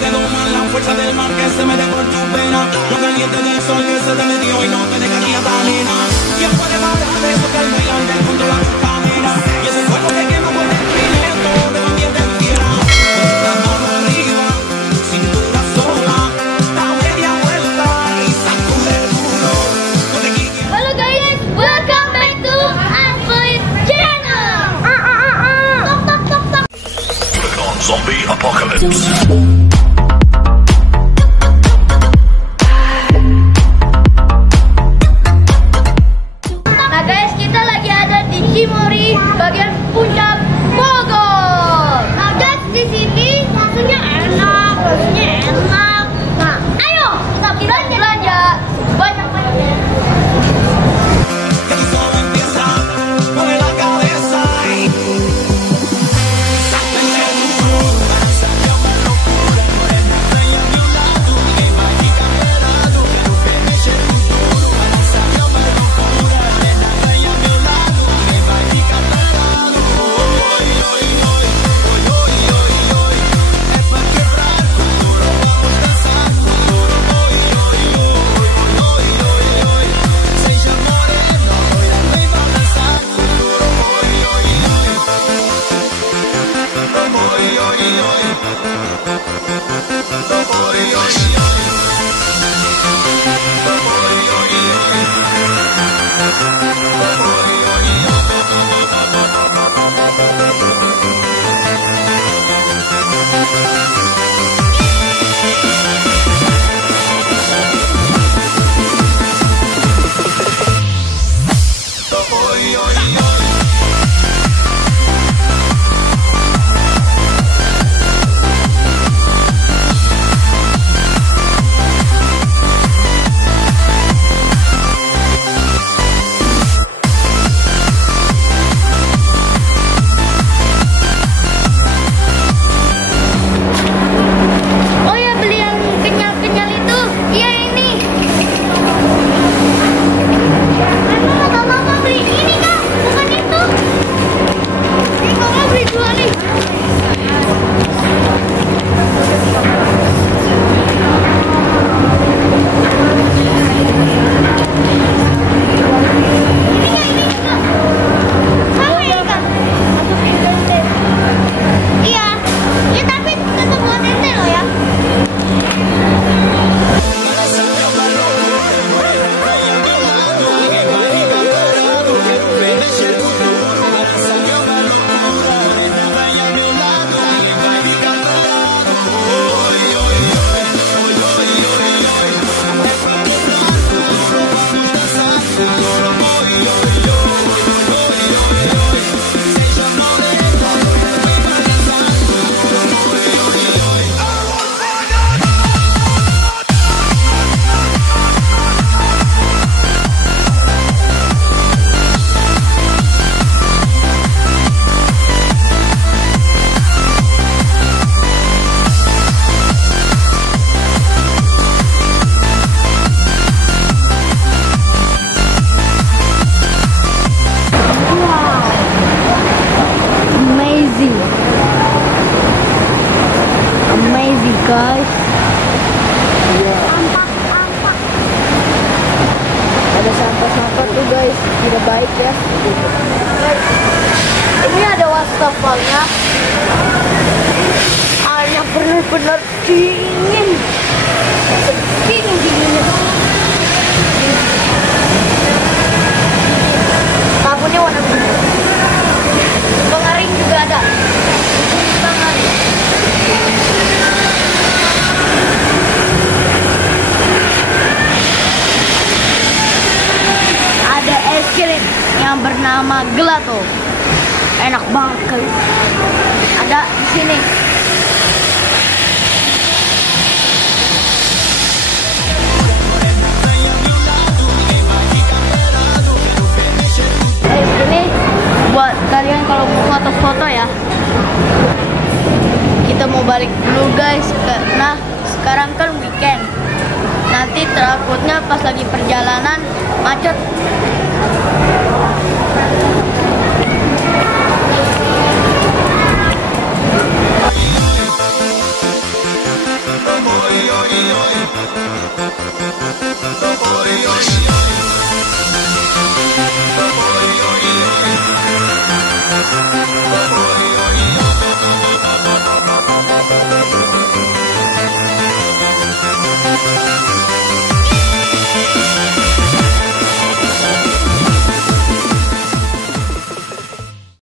te doman la fuerza del mar que se mete por tu pena. Lo caliente del sol que se te metió y no te deja ni atamina. ¿Quién puede parar eso que al bailar te controla tu camina? Y ese fuego que quema por el pimiento te convierte en fiera. Estás mano arriba, cintura sola, da media vuelta y sacude el culo. No te quites. Halo guys, welcome back to Android Channel. Click on Zombie Apocalypse. Nah guys, kita lagi ada di Cimory, bagian puncak Bogor. Nah guys, di sini baksonya enak, baksonya enak. Nah, ayo kita belanja banyak. Que tú solo empieza, mueve la cabeza y sáquenle duro. Salió una locura, morena, bella de un lado, que mágica pelado, pero que me eche el futuro. Salió una locura, morena, bella de un lado, que mágica pelado. Hoy, hoy, hoy, hoy, hoy, hoy, hoy, es para quebrar el futuro, vamos danzando duro. Hoy, hoy, hoy, hoy, hoy, hoy, se llama morena, hoy arriba danzando duro. Hoy, hoy, hoy, hoy, hoy, hoy, Oh ya, beli yang kenyal-kenyal itu. Iya ini. Mama beli ini kak, bukan itu. Ini mama beli dua nih. Ini kak. Sama ya kak. Iya. Ya tapi tetap buat ente loh ya. Amazing guys. Ampak. Ada sampah-sampah tuh guys, tidak baik ya. Guys, ini ada wastafelnya. Airnya benar-benar dingin. Dinginnya. Sabunnya warna biru. Pengaring juga ada. Pengaring. Ada es krim yang bernama gelato. Enak banget guys. Ada di sini. Ini buat kalian kalau mau foto-foto ya. Kita mau balik dulu guys, karena sekarang kan weekend. Nanti takutnya pas lagi perjalanan macet. This